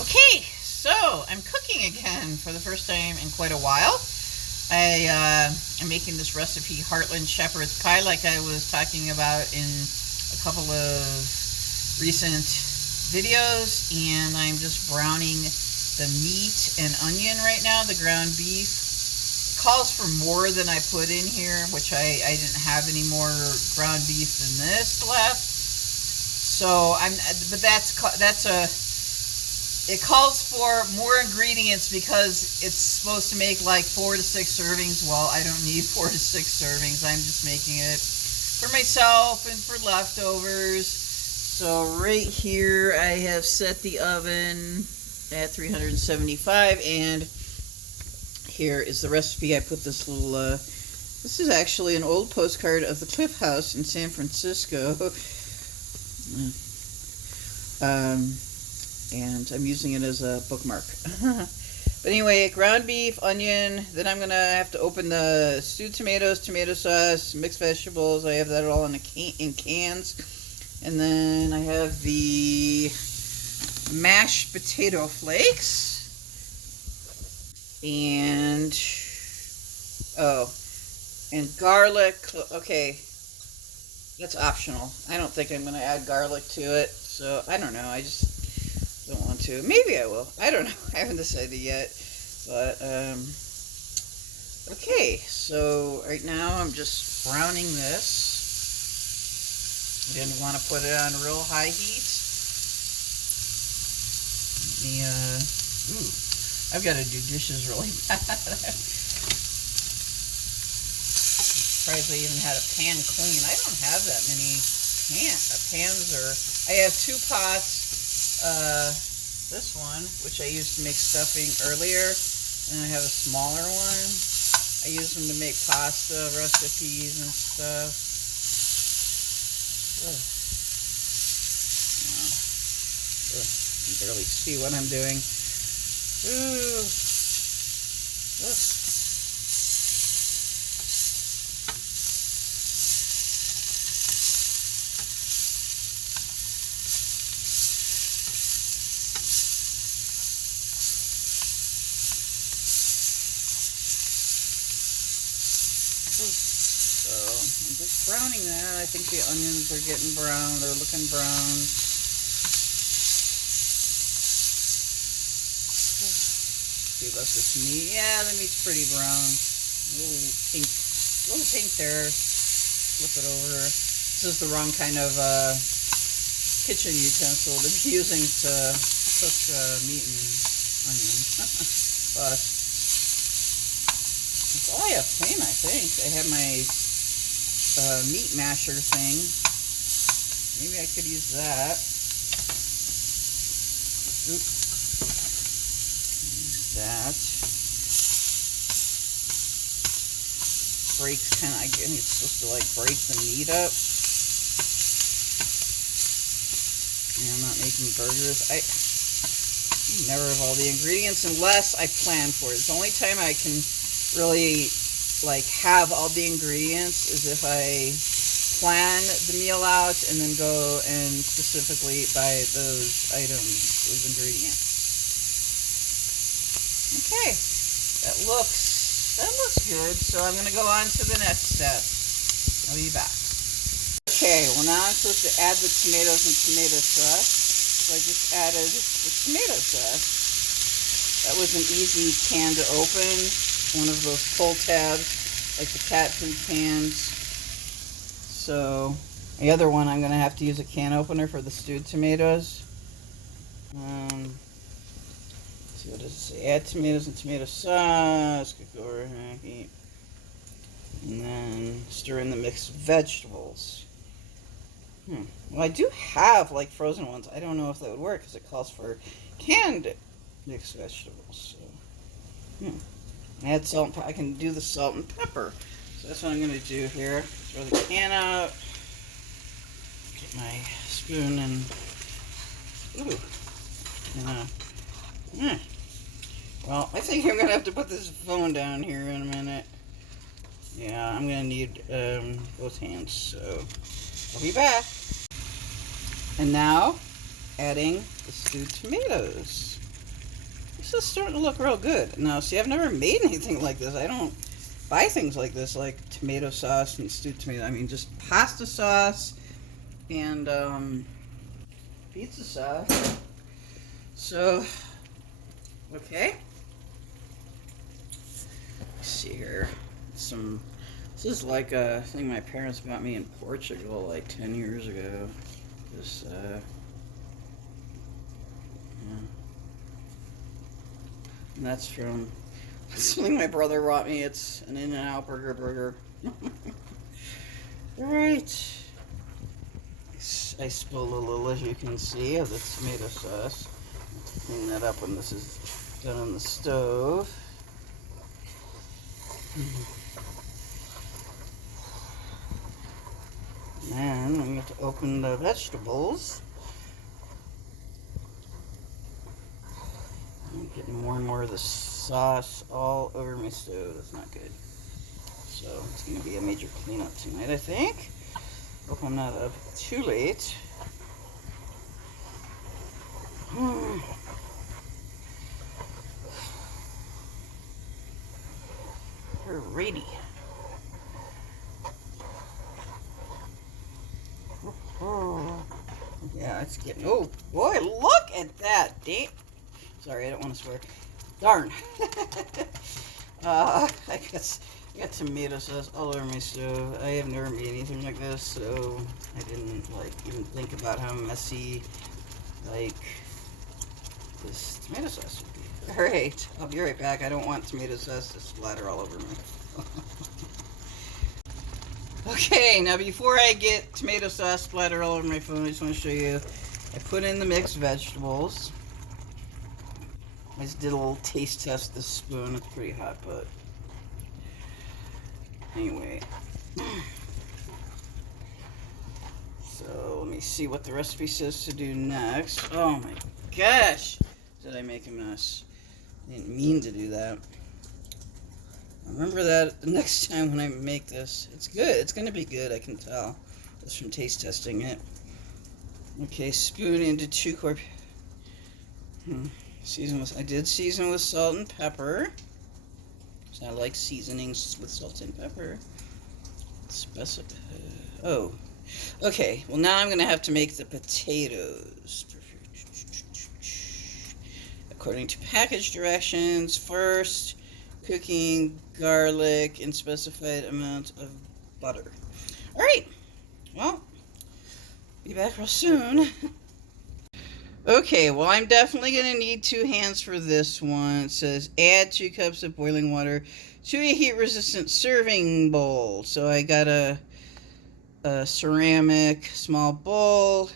Okay, so I'm cooking again for the first time in quite a while. I'm making this recipe, Heartland shepherd's pie, like I was talking about in a couple of recent videos, and I'm just browning the meat and onion right now, the ground beef. It calls for more than I put in here, which I didn't have any more ground beef than this left. So but that's a it calls for more ingredients because it's supposed to make like 4 to 6 servings. Well, I don't need 4 to 6 servings. I'm just making it for myself and for leftovers. So right here I have set the oven at 375, and here is the recipe. I put this little, this is actually an old postcard of the Cliff House in San Francisco. And I'm using it as a bookmark. But anyway, ground beef, onion, then I'm going to have to open the stewed tomatoes, tomato sauce, mixed vegetables. I have that all in cans. And then I have the mashed potato flakes. And, and garlic. Okay, that's optional. I don't think I'm going to add garlic to it. So, I don't know. I just don't want to. Maybe I will. I don't know. I haven't decided yet. But, okay. So, right now I'm just browning this. Didn't want to put it on real high heat. I've got to do dishes really bad. Surprised I even had a pan clean. I don't have that many pans, or I have 2 pots. This one, which I used to make stuffing earlier, and I have a smaller one. I use them to make pasta recipes and stuff. Ugh. Ugh. You can barely see what I'm doing. Ooh. Ugh. So I'm just browning that. I think the onions are getting brown. They're looking brown. See about this meat. Yeah, the meat's pretty brown. A little pink there. Flip it over. This is the wrong kind of kitchen utensil to be using to cook meat and onion. But that's all I have plain, I think. I have my meat masher thing. Maybe I could use that. Oops. Use that. Breaks kind of, again, it's supposed to like break the meat up. And I'm not making burgers. I never have all the ingredients unless I plan for it. It's the only time I can really like have all the ingredients is if I plan the meal out and then go and specifically buy those items, those ingredients. Okay, that looks good. So I'm going to go on to the next step. I'll be back. Okay, well now I'm supposed to add the tomatoes and tomato sauce. So I just added the tomato sauce. That was an easy can to open. One of those pull tabs, like the cat food cans. So the other one, I'm going to have to use a can opener for the stewed tomatoes. Let's see, what does it say? Add tomatoes and tomato sauce. Go over here. And then stir in the mixed vegetables. Well, I do have like frozen ones. I don't know if that would work because it calls for canned mixed vegetables. So, add salt. I can do the salt and pepper. So that's what I'm going to do here. Throw the can out. Get my spoon and well, I think I'm going to have to put this phone down here in a minute. Yeah, I'm going to need both hands. So I'll be back. And now, adding the stewed tomatoes. This is starting to look real good. Now, see, I've never made anything like this. I don't buy things like this, like tomato sauce and stewed tomato. I mean, just pasta sauce and pizza sauce. So, okay. Let's see here. This is like a thing my parents got me in Portugal like 10 years ago. This, yeah. And that's something my brother brought me. It's an In-N-Out burger. Alright. I spilled a little, as you can see, of the tomato sauce. I'll clean that up when this is done on the stove. And I'm going to open the vegetables. I'm getting more and more of the sauce all over my stove. That's not good. So it's going to be a major cleanup tonight, I think. Hope I'm not up too late. Alrighty. Yeah, it's getting. Oh boy, look at that! Damn. Sorry, I don't want to swear. Darn. I got tomato sauce all over my stove. I have never made anything like this, so I didn't even think about how messy this tomato sauce would be. All right, I'll be right back. I don't want tomato sauce to splatter all over me. Okay, now before I get tomato sauce splatter all over my phone, I just want to show you. I put in the mixed vegetables. I just did a little taste test with this spoon. It's pretty hot, but anyway. So let me see what the recipe says to do next. Oh my gosh! Did I make a mess? I didn't mean to do that. Remember that the next time when I make this. It's good. It's going to be good, I can tell. Just from taste testing it. Okay, spoon into 2 quart. I did season with salt and pepper. So I like seasonings with salt and pepper. Oh. Okay, well now I'm going to have to make the potatoes. According to package directions, first cooking garlic in specified amount of butter. Alright, well, be back real soon. Okay, well, I'm definitely going to need 2 hands for this one. It says add 2 cups of boiling water to a heat-resistant serving bowl. So I got a ceramic small bowl.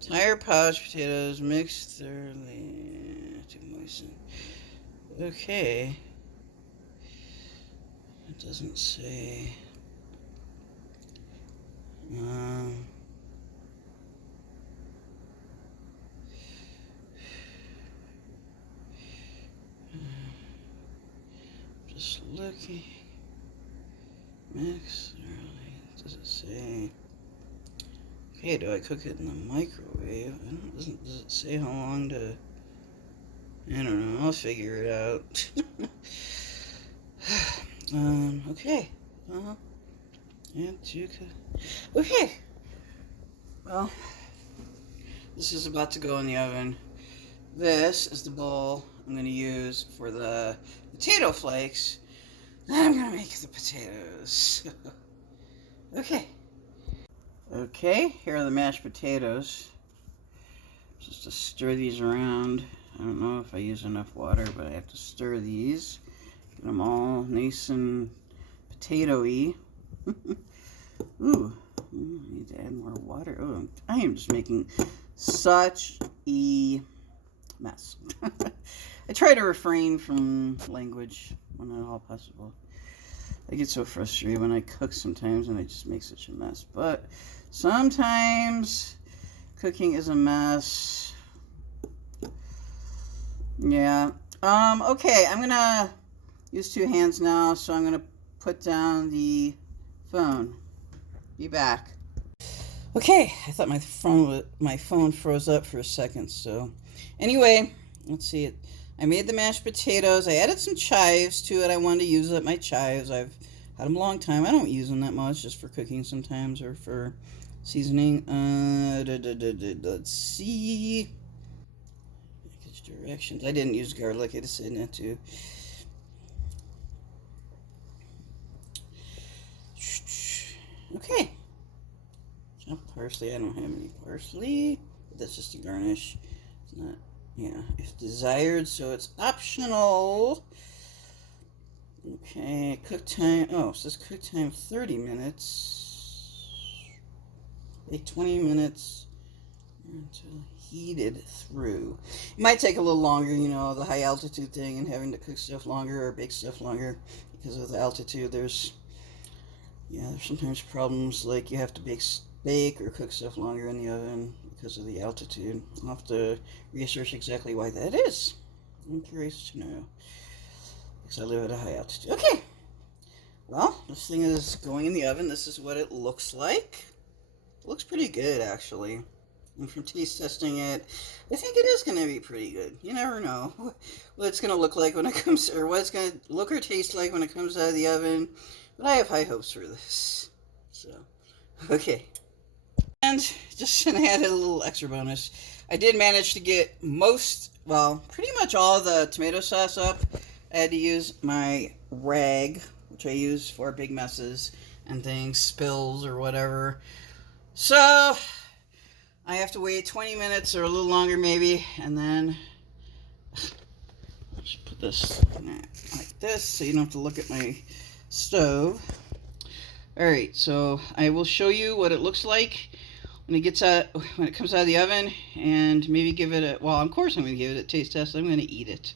Entire poached potatoes mixed thoroughly to moisten. Okay. It doesn't say. Just looking. Mix thoroughly. Does it say? Okay, do I cook it in the microwave? Does it say how long to? I don't know. I'll figure it out. Okay. And 2 cups. Okay. Well, this is about to go in the oven. This is the bowl I'm going to use for the potato flakes. Then I'm going to make the potatoes. Okay. Okay, here are the mashed potatoes. Just to stir these around. I don't know if I use enough water, but I have to stir these. Get them all nice and potato-y. Ooh, I need to add more water. Oh, I am just making such a mess. I try to refrain from language when at all possible. I get so frustrated when I cook sometimes and I just make such a mess. But sometimes cooking is a mess. Yeah. Okay, I'm gonna use 2 hands now, so I'm gonna put down the phone. Be back. Okay, I thought my phone froze up for a second. So, anyway, let's see it. I made the mashed potatoes. I added some chives to it. I wanted to use up my chives. I've had them a long time. I don't use them that much, just for cooking sometimes or for seasoning. Let's see. Directions. I didn't use garlic. I just said that too. Okay. Chopped parsley. I don't have any parsley. But that's just a garnish. It's not, yeah, if desired, so it's optional. Okay, cook time. Oh, it says cook time 30 minutes. Like 20 minutes until heated through. It might take a little longer, you know, the high altitude thing and having to cook stuff longer or bake stuff longer because of the altitude. There's sometimes problems like you have to bake or cook stuff longer in the oven because of the altitude. I'll have to research exactly why that is. I'm curious to know because I live at a high altitude. Okay, well, this thing is going in the oven. This is what it looks like. It looks pretty good, actually. And from taste testing it, I think it is going to be pretty good. You never know what it's going to look like when it comes, or what it's going to look or taste like when it comes out of the oven. But I have high hopes for this. So, okay. And just an added a little extra bonus. I did manage to get pretty much all the tomato sauce up. I had to use my rag, which I use for big messes and things, spills or whatever. So, I have to wait 20 minutes or a little longer maybe, and then I should put this like this so you don't have to look at my stove. Alright, so I will show you what it looks like when it comes out of the oven, and maybe give it a, well, of course I'm going to give it a taste test. I'm going to eat it.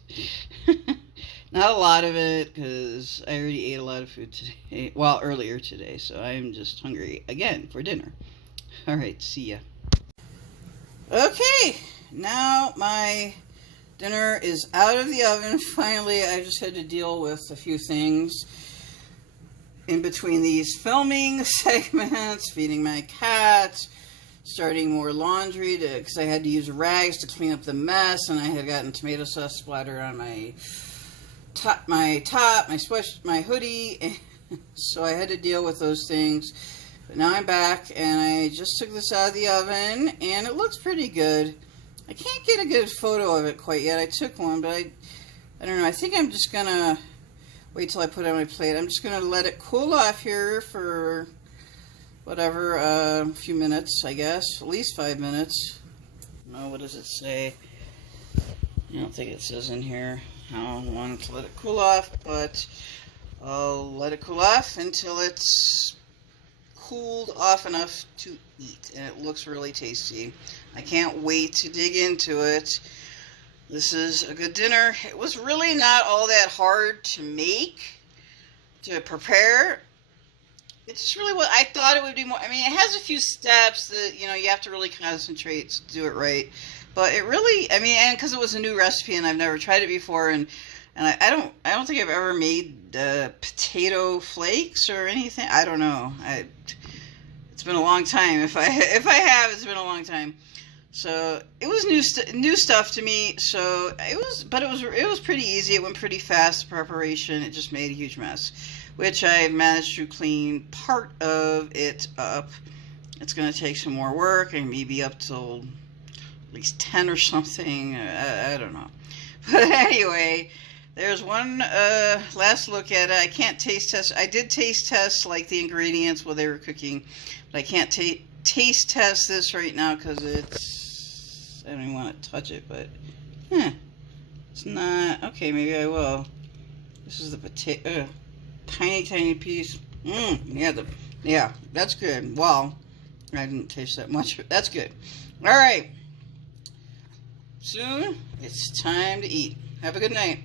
Not a lot of it, because I already ate a lot of food today, well, earlier today, so I'm just hungry again for dinner. Alright, see ya. Okay, now my dinner is out of the oven. Finally, I just had to deal with a few things in between these filming segments, feeding my cat, starting more laundry because I had to use rags to clean up the mess, and I had gotten tomato sauce splattered on my top, my hoodie, so I had to deal with those things. But now I'm back, and I just took this out of the oven, and it looks pretty good. I can't get a good photo of it quite yet. I took one, but I don't know. I think I'm just going to wait till I put it on my plate. I'm just going to let it cool off here for whatever, a few minutes, I guess. At least 5 minutes. No, what does it say? I don't think it says in here how long to let it cool off, but I'll let it cool off until it's cooled off enough to eat, and it looks really tasty. I can't wait to dig into it. This is a good dinner. It was really not all that hard to make, to prepare. It's really what I thought it would be more. I mean, it has a few steps that, you know, you have to really concentrate to do it right. But it really, I mean, and because it was a new recipe and I've never tried it before, and I don't think I've ever made potato flakes or anything. I don't know. It's been a long time. If I have, it's been a long time. So it was new stuff to me. So it was pretty easy. It went pretty fast. The preparation. It just made a huge mess, which I've managed to clean part of it up. It's going to take some more work, and maybe up till at least 10 or something. I don't know. But anyway, there's one last look at it. I can't taste test. I did taste test like the ingredients while they were cooking, but I can't taste test this right now because I don't even want to touch it. But it's not okay. Maybe I will. This is the potato, tiny piece. Yeah, that's good. Well, I didn't taste that much, but that's good. All right. Soon it's time to eat. Have a good night.